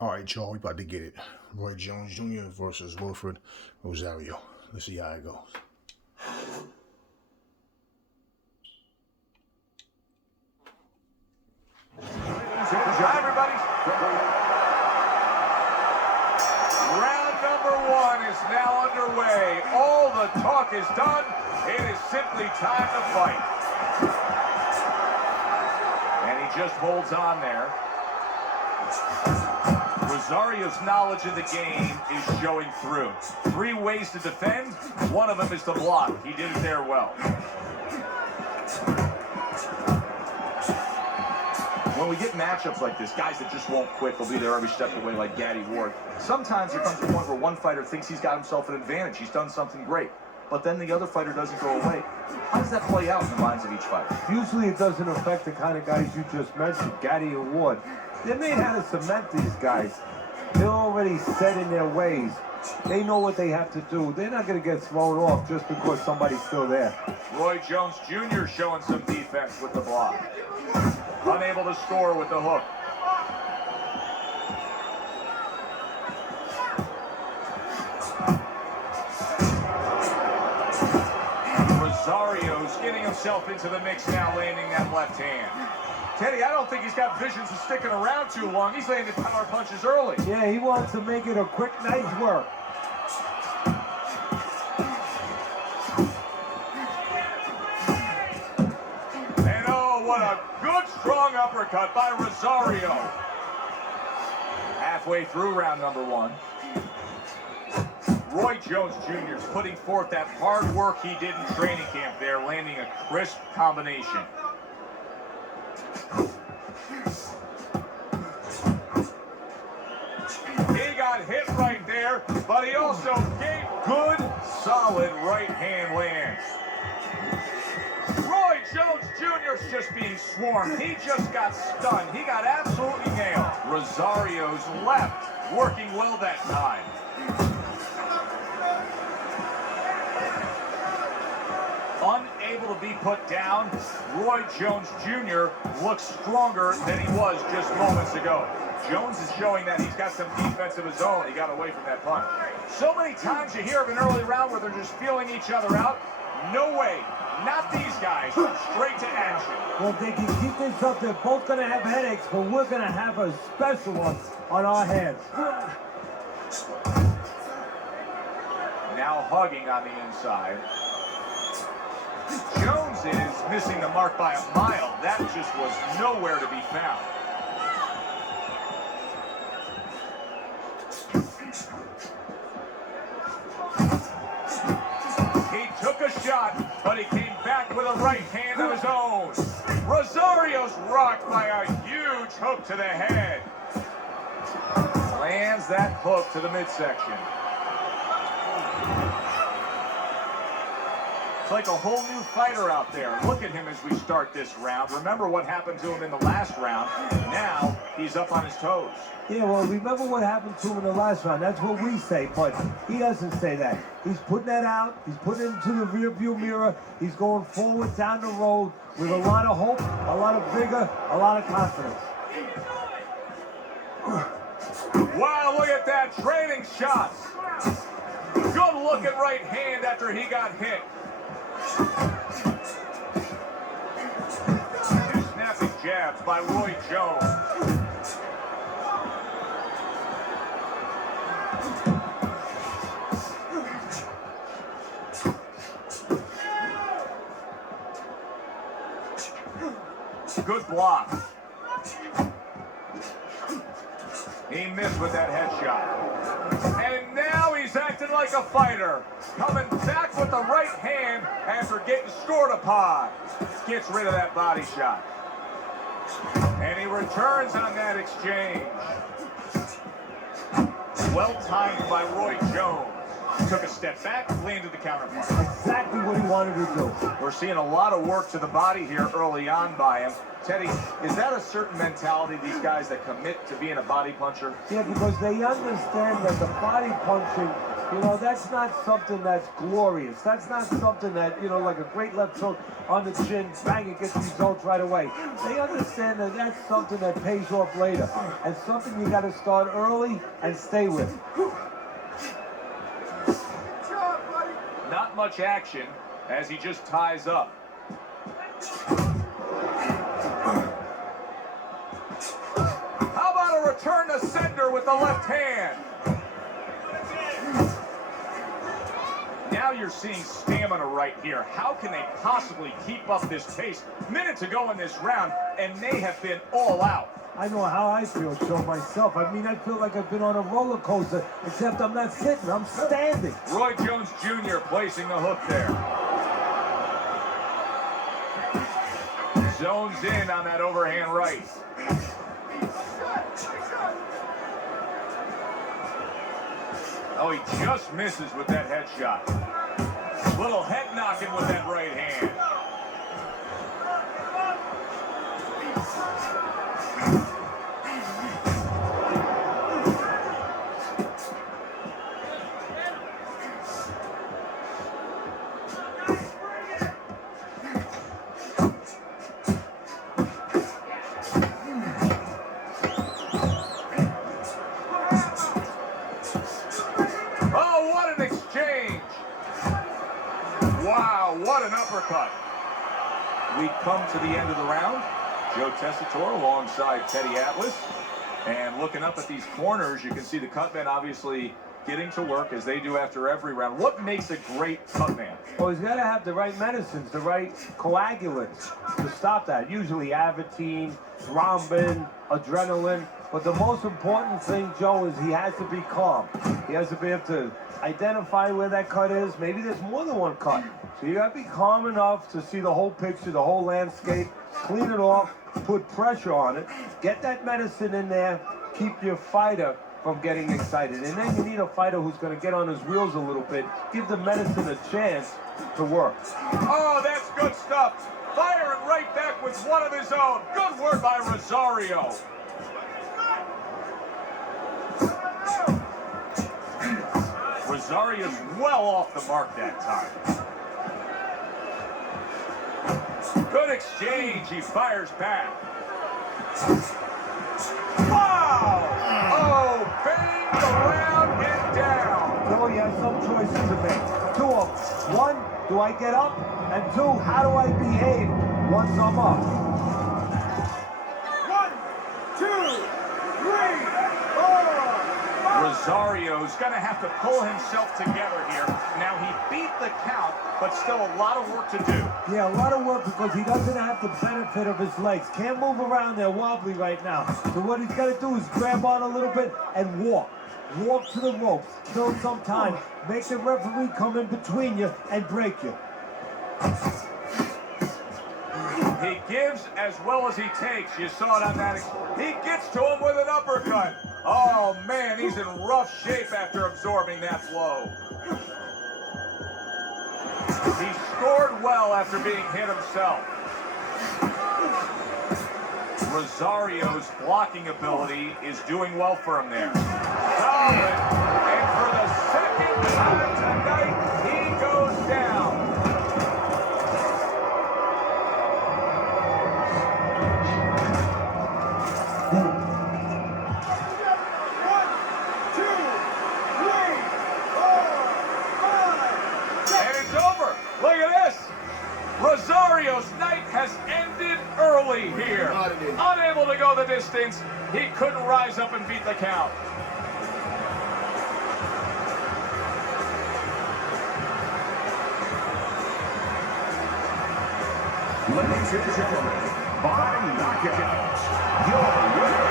All right, y'all, we about to get it. Roy Jones Jr. versus Wilfred Rosario. Let's see how it goes. Hi, everybody. Round number one is now underway. All the talk is done. It is simply time to fight. And he just holds on there. Rosario's knowledge of the game is showing through. 3 ways to defend. One of them is to block. He did it there well. When we get matchups like this, guys that just won't quit, they'll be there every step of the way like Gaddy Ward. Sometimes there comes a point where one fighter thinks he's got himself an advantage. He's done something great. But then the other fighter doesn't go away. How does that play out in the minds of each fighter? Usually it doesn't affect the kind of guys you just mentioned, Gaddy and Ward. They made how to cement these guys. They're already set in their ways. They know what they have to do. They're not going to get thrown off just because somebody's still there. Roy Jones Jr. showing some defense with the block. Unable to score with the hook. Rosario's getting himself into the mix now, landing that left hand. Teddy, I don't think he's got visions of sticking around too long. He's landing power punches early. Yeah, he wants to make it a quick night's work. And oh, what a good, strong uppercut by Rosario. Halfway through round number one. Roy Jones Jr. is putting forth that hard work he did in training camp there, landing a crisp combination. He got hit right there, but he also gave good, solid right hand lands. Roy Jones Jr. is just being swarmed. He just got stunned. He got absolutely nailed. Rosario's left working well that time. Unable to be put down, Roy Jones Jr. looks stronger than he was just moments ago. Jones is showing that he's got some defense of his own. He got away from that punch. So many times you hear of an early round where they're just feeling each other out. No way. Not these guys. Straight to action. Well, if they can keep this up, they're both going to have headaches, but we're going to have a special one on our hands. Now hugging on the inside. Jones is missing the mark by a mile. That just was nowhere to be found. He took a shot, but he came back with a right hand of his own. Rosario's rocked by a huge hook to the head. Lands that hook to the midsection. It's like a whole new fighter out there. Look at him as we start this round. Remember what happened to him in the last round. Now he's up on his toes. Yeah, well, remember what happened to him in the last round. That's what we say, but he doesn't say that. He's putting that out. He's putting it into the rearview mirror. He's going forward down the road with a lot of hope, a lot of vigor, a lot of confidence. Wow, look at that. Trading shots. Good looking right hand after he got hit. Two snapping jabs by Roy Jones. Good block. He missed with that headshot. And now he's acting like a fighter. Coming back with the right hand after getting scored upon. Gets rid of that body shot. And he returns on that exchange. Well timed by Roy Jones. Took a step back, landed the counterpunch. Exactly what he wanted to do. We're seeing a lot of work to the body here early on by him. Teddy, is that a certain mentality, these guys that commit to being a body puncher? Yeah, because they understand that the body punching You know, that's not something that's glorious. That's not something that, you know, like a great left hook on the chin, bang, it gets results right away. They understand that that's something that pays off later, and something you got to start early and stay with. Not much action as he just ties up. How about a return to sender with the left hand? Now you're seeing stamina right here. How can they possibly keep up this pace? Minutes ago in this round, and they have been all out. I know how I feel, Joe, myself. I mean, I feel like I've been on a roller coaster, except I'm not sitting, I'm standing. Roy Jones Jr. placing the hook there. Zones in on that overhand right. Oh, he just misses with that headshot. Little head knocking with that right hand. Oh, what an exchange! Wow, what an uppercut. We come to the end of the round. Joe Tessitore alongside Teddy Atlas. And looking up at these corners, you can see the cutman obviously getting to work as they do after every round. What makes a great cutman? Well, he's got to have the right medicines, the right coagulants to stop that. Usually Avitine, thrombin, adrenaline. But the most important thing, Joe, is he has to be calm. He has to be able to identify where that cut is. Maybe there's more than one cut. So you got to be calm enough to see the whole picture, the whole landscape, clean it off, put pressure on it, get that medicine in there, keep your fighter from getting excited. And then you need a fighter who's going to get on his wheels a little bit, give the medicine a chance to work. Oh, that's good stuff. Firing right back with one of his own. Good word by Rosario. Rosario's well off the mark that time. Good exchange. He fires back. Wow! Oh, banged around and down. So he has some choices to make. Two of them. One, do I get up? And two, how do I behave once I'm up? 1, 2, 3, 4, 5. Rosario's going to have to pull himself together here. Now, he beat the count, but still a lot of work to do. Yeah, a lot of work because he doesn't have the benefit of his legs. Can't move around there wobbly right now. So what he's got to do is grab on a little bit and walk. Walk to the ropes. Kill some time. Make the referee come in between you and break you. He gives as well as he takes. You saw it on that. He gets to him with an uppercut. Oh, man, he's in rough shape after absorbing that blow. He scored well after being hit himself. Rosario's blocking ability is doing well for him there. Solid. And for the second time tonight, he goes down. Rosario's night has ended early here. Unable to go the distance, he couldn't rise up and beat the count. Ladies and gentlemen, by knockout, your winner